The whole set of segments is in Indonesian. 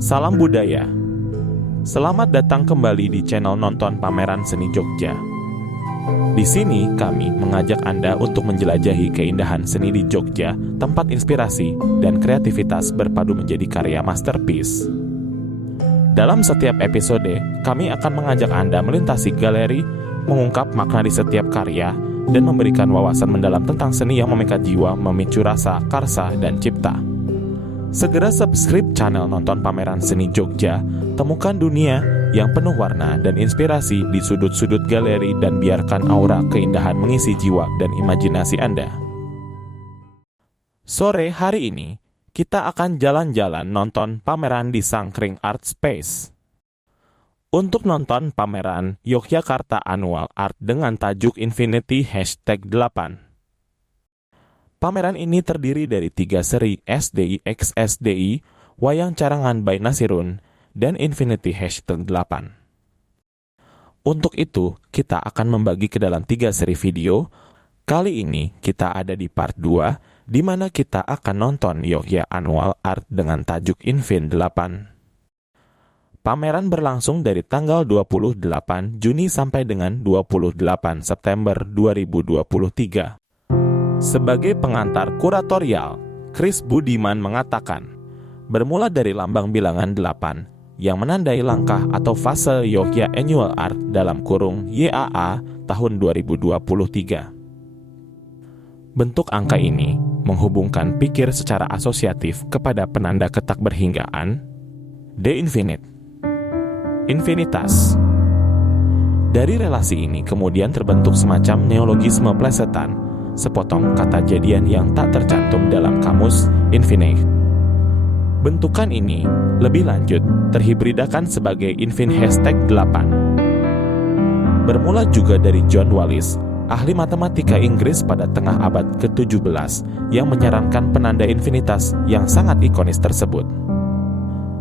Salam budaya. Selamat datang kembali di channel Nonton Pameran Seni Jogja. Di sini kami mengajak Anda untuk menjelajahi keindahan seni di Jogja, tempat inspirasi dan kreativitas berpadu menjadi karya masterpiece. Dalam setiap episode, kami akan mengajak Anda melintasi galeri, mengungkap makna di setiap karya, dan memberikan wawasan mendalam tentang seni yang memikat jiwa, memicu rasa, karsa, dan cipta. Segera subscribe channel Nonton Pameran Seni Jogja, temukan dunia yang penuh warna dan inspirasi di sudut-sudut galeri dan biarkan aura keindahan mengisi jiwa dan imajinasi Anda. Sore hari ini, kita akan jalan-jalan nonton pameran di Sangkring Art Space. Untuk nonton pameran Yogyakarta Annual Art dengan tajuk Infinity #8. Pameran ini terdiri dari 3 seri SDI x SDI, Wayang Carangan by Nasirun, dan Infinity #8. Untuk itu, kita akan membagi ke dalam 3 seri video. Kali ini kita ada di part 2, di mana kita akan nonton Yogya Annual Art dengan tajuk Infin 8. Pameran berlangsung dari tanggal 28 Juni sampai dengan 28 September 2023. Sebagai pengantar kuratorial, Chris Budiman mengatakan, bermula dari lambang bilangan 8 yang menandai langkah atau fase Yogya Annual Art dalam kurung YAA tahun 2023. Bentuk angka ini menghubungkan pikir secara asosiatif kepada penanda ketakberhinggaan, de infinite, infinitas. Dari relasi ini kemudian terbentuk semacam neologisme plesetan, sepotong kata jadian yang tak tercantum dalam kamus infinite. Bentukan ini lebih lanjut terhibridakan sebagai Infin #8. Bermula juga dari John Wallis, ahli matematika Inggris pada tengah abad ke-17 yang menyarankan penanda infinitas yang sangat ikonis tersebut.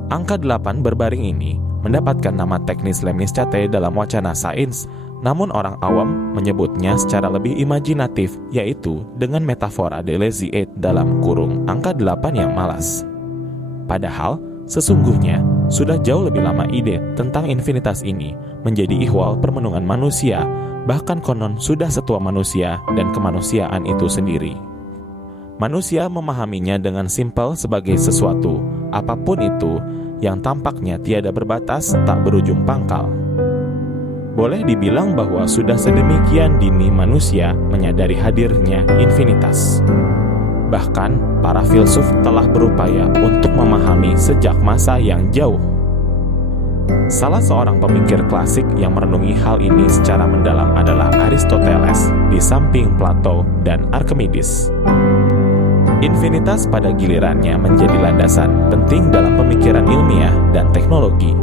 Angka 8 berbaring ini mendapatkan nama teknis lemniscate dalam wacana sains, namun orang awam menyebutnya secara lebih imajinatif, yaitu dengan metafora de lazy eight dalam kurung angka 8 yang malas. Padahal, sesungguhnya sudah jauh lebih lama ide tentang infinitas ini menjadi ihwal permenungan manusia, bahkan konon sudah setua manusia dan kemanusiaan itu sendiri. Manusia memahaminya dengan simpel sebagai sesuatu, apapun itu, yang tampaknya tiada berbatas, tak berujung pangkal. Boleh dibilang bahwa sudah sedemikian dini manusia menyadari hadirnya infinitas. Bahkan, para filsuf telah berupaya untuk memahami sejak masa yang jauh. Salah seorang pemikir klasik yang merenungi hal ini secara mendalam adalah Aristoteles, di samping Plato dan Archimedes. Infinitas pada gilirannya menjadi landasan penting dalam pemikiran ilmiah dan teknologi.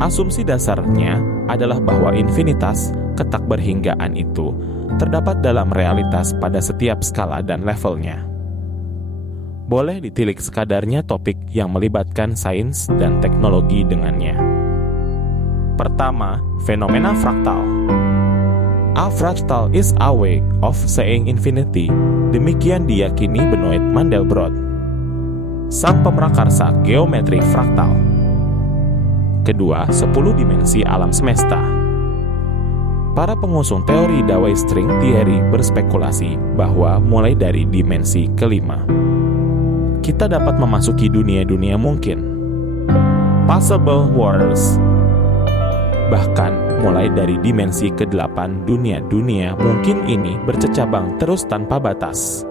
Asumsi dasarnya adalah bahwa infinitas, ketakberhinggaan itu, terdapat dalam realitas pada setiap skala dan levelnya. Boleh ditilik sekadarnya topik yang melibatkan sains dan teknologi dengannya. Pertama, fenomena fraktal. A fractal is a way of saying infinity, demikian diyakini Benoit Mandelbrot, sang pemrakarsa geometri fraktal. Kedua, 10 dimensi alam semesta. Para pengusung teori Dawei string theory berspekulasi bahwa mulai dari dimensi kelima, kita dapat memasuki dunia-dunia mungkin, possible worlds. Bahkan mulai dari dimensi ke-8, dunia-dunia mungkin ini bercecabang terus tanpa batas.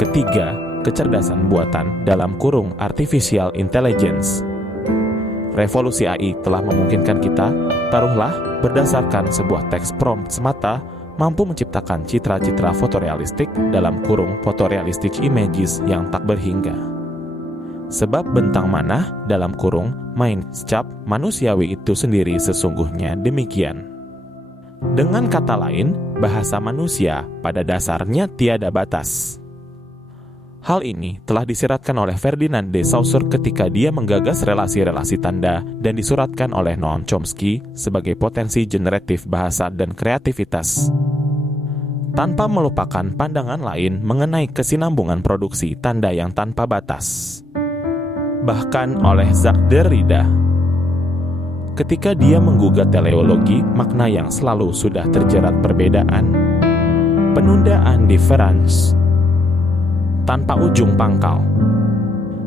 Ketiga, kecerdasan buatan dalam kurung artificial intelligence. Revolusi AI telah memungkinkan kita, taruhlah berdasarkan sebuah teks prompt semata, mampu menciptakan citra-citra fotorealistik dalam kurung photorealistic images yang tak berhingga. Sebab bentang manah dalam kurung main secap manusiawi itu sendiri sesungguhnya demikian. Dengan kata lain, bahasa manusia pada dasarnya tiada batas. Hal ini telah disiratkan oleh Ferdinand de Saussure ketika dia menggagas relasi-relasi tanda dan disuratkan oleh Noam Chomsky sebagai potensi generatif bahasa dan kreativitas. Tanpa melupakan pandangan lain mengenai kesinambungan produksi tanda yang tanpa batas. bahkan oleh Jacques Derrida. Ketika dia menggugat teleologi, makna yang selalu sudah terjerat perbedaan, penundaan difference, tanpa ujung pangkal.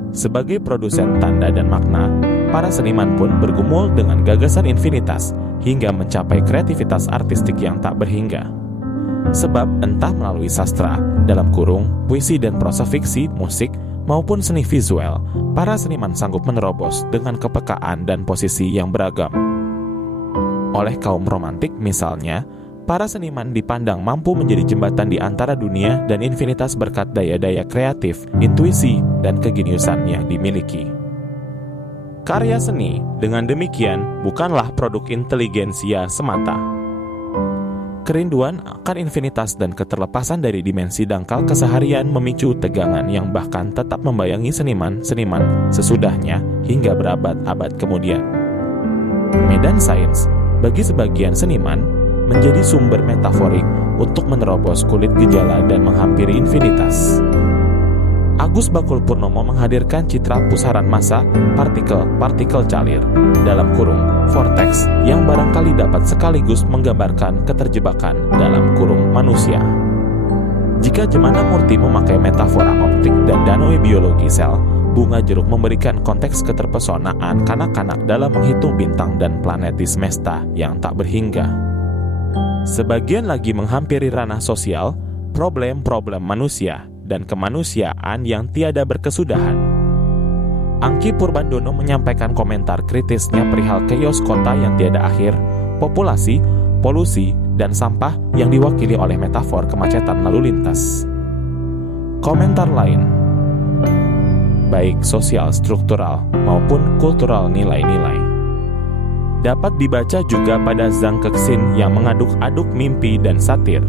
Sebagai produsen tanda dan makna, para seniman pun bergumul dengan gagasan infinitas hingga mencapai kreativitas artistik yang tak berhingga. Sebab entah melalui sastra, dalam kurung, puisi dan prosa fiksi, musik, maupun seni visual, para seniman sanggup menerobos dengan kepekaan dan posisi yang beragam. Oleh kaum romantik misalnya, para seniman dipandang mampu menjadi jembatan di antara dunia dan infinitas berkat daya-daya kreatif, intuisi, dan kegeniusan yang dimiliki. Karya seni, dengan demikian, bukanlah produk inteligensia semata. Kerinduan akan infinitas dan keterlepasan dari dimensi dangkal keseharian memicu tegangan yang bahkan tetap membayangi seniman-seniman sesudahnya hingga berabad-abad kemudian. Medan sains, bagi sebagian seniman, menjadi sumber metaforik untuk menerobos kulit gejala dan menghampiri infinitas. Agus Bakul Purnomo menghadirkan citra pusaran massa partikel-partikel cair dalam kurung vortex yang barangkali dapat sekaligus menggambarkan keterjebakan dalam kurung manusia. Jika Jemana Murti memakai metafora optik dan danau biologi sel, Bunga Jeruk memberikan konteks keterpesonaan kanak-kanak dalam menghitung bintang dan planet di semesta yang tak berhingga. Sebagian lagi menghampiri ranah sosial, problem-problem manusia, dan kemanusiaan yang tiada berkesudahan. Angki Purbandono menyampaikan komentar kritisnya perihal chaos kota yang tiada akhir, populasi, polusi, dan sampah yang diwakili oleh metafor kemacetan lalu lintas. Komentar lain, baik sosial struktural maupun kultural nilai-nilai, dapat dibaca juga pada Zhang Kexin yang mengaduk-aduk mimpi dan satir,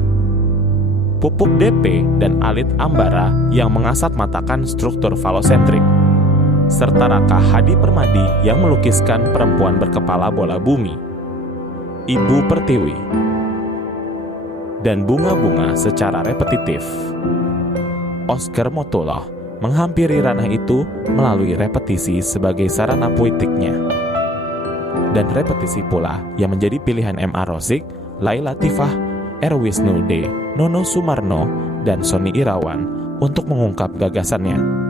Pupuk DP dan Alit Ambara yang mengasat-matakan struktur falosentrik, serta Raka Hadi Permadi yang melukiskan perempuan berkepala bola bumi, Ibu Pertiwi, dan bunga-bunga secara repetitif. Oscar Motullah menghampiri ranah itu melalui repetisi sebagai sarana puitiknya. Dan repetisi pula yang menjadi pilihan M.A. Rosick, Laila Tifah, Erwisnude, Nono Sumarno, dan Sony Irawan untuk mengungkap gagasannya.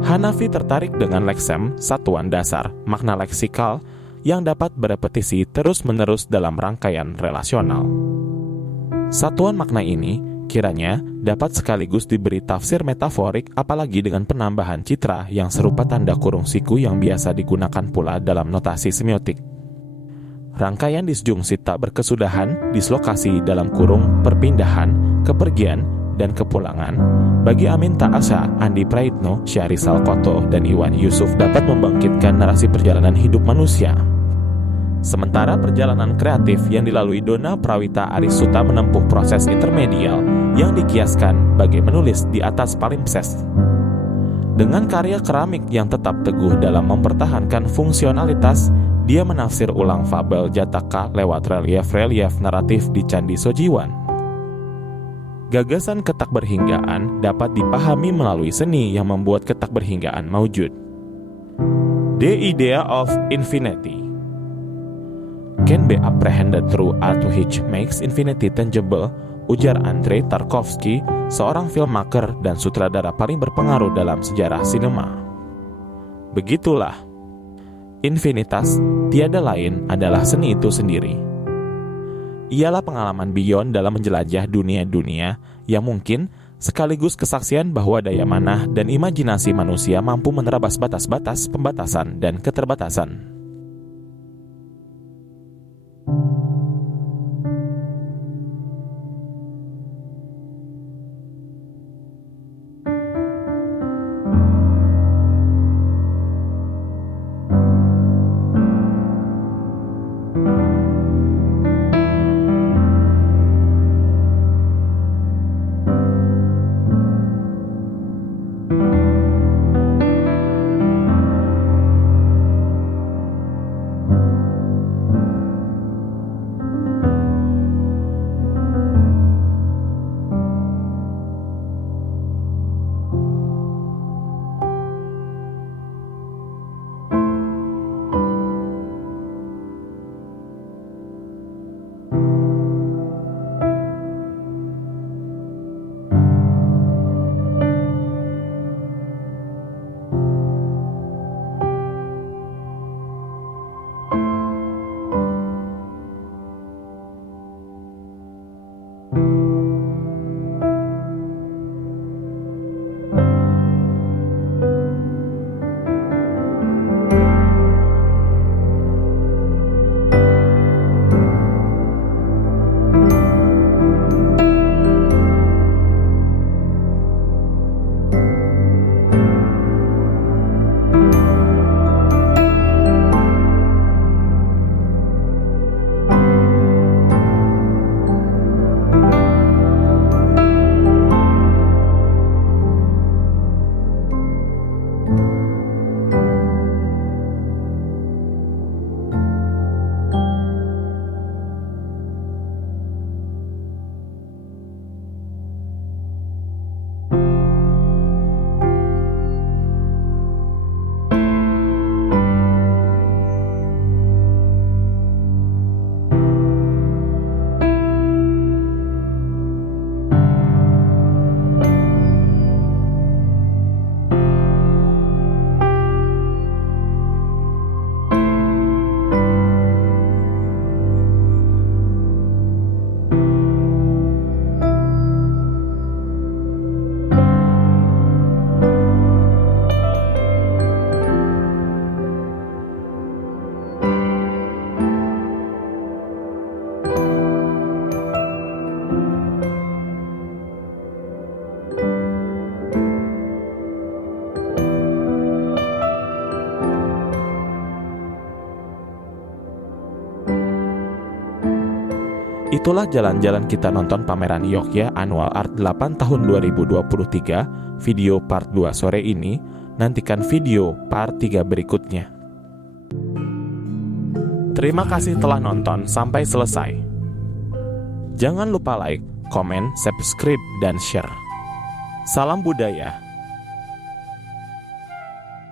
Hanafi tertarik dengan leksem, satuan dasar, makna leksikal, yang dapat berepetisi terus-menerus dalam rangkaian relasional. Satuan makna ini kiranya dapat sekaligus diberi tafsir metaforik apalagi dengan penambahan citra yang serupa tanda kurung siku yang biasa digunakan pula dalam notasi semiotik. Rangkaian disjungsi tak berkesudahan, dislokasi dalam kurung, perpindahan, kepergian, dan kepulangan. Bagi Amin Ta'asa, Andi Praitno, Syahrizal Koto, dan Iwan Yusuf dapat membangkitkan narasi perjalanan hidup manusia. Sementara perjalanan kreatif yang dilalui Donna Prawita Arisuta menempuh proses intermedial yang dikiaskan bagai menulis di atas palimpsest. Dengan karya keramik yang tetap teguh dalam mempertahankan fungsionalitas, dia menafsir ulang fabel Jataka lewat relief-relief naratif di Candi Sojiwan. Gagasan ketakberhinggaan dapat dipahami melalui seni yang membuat ketakberhinggaan maujud. The idea of infinity can be apprehended through art which makes infinity tangible, ujar Andrei Tarkovsky, seorang filmmaker dan sutradara paling berpengaruh dalam sejarah sinema. Begitulah, infinitas tiada lain adalah seni itu sendiri. Ialah pengalaman beyond dalam menjelajah dunia-dunia yang mungkin sekaligus kesaksian bahwa daya manah dan imajinasi manusia mampu menerabas batas-batas, pembatasan, dan keterbatasan. Itulah jalan-jalan kita nonton pameran Yogya Annual Art 8 tahun 2023, video part 2 sore ini. Nantikan video part 3 berikutnya. Terima kasih telah nonton sampai selesai. Jangan lupa like, komen, subscribe, dan share. Salam budaya.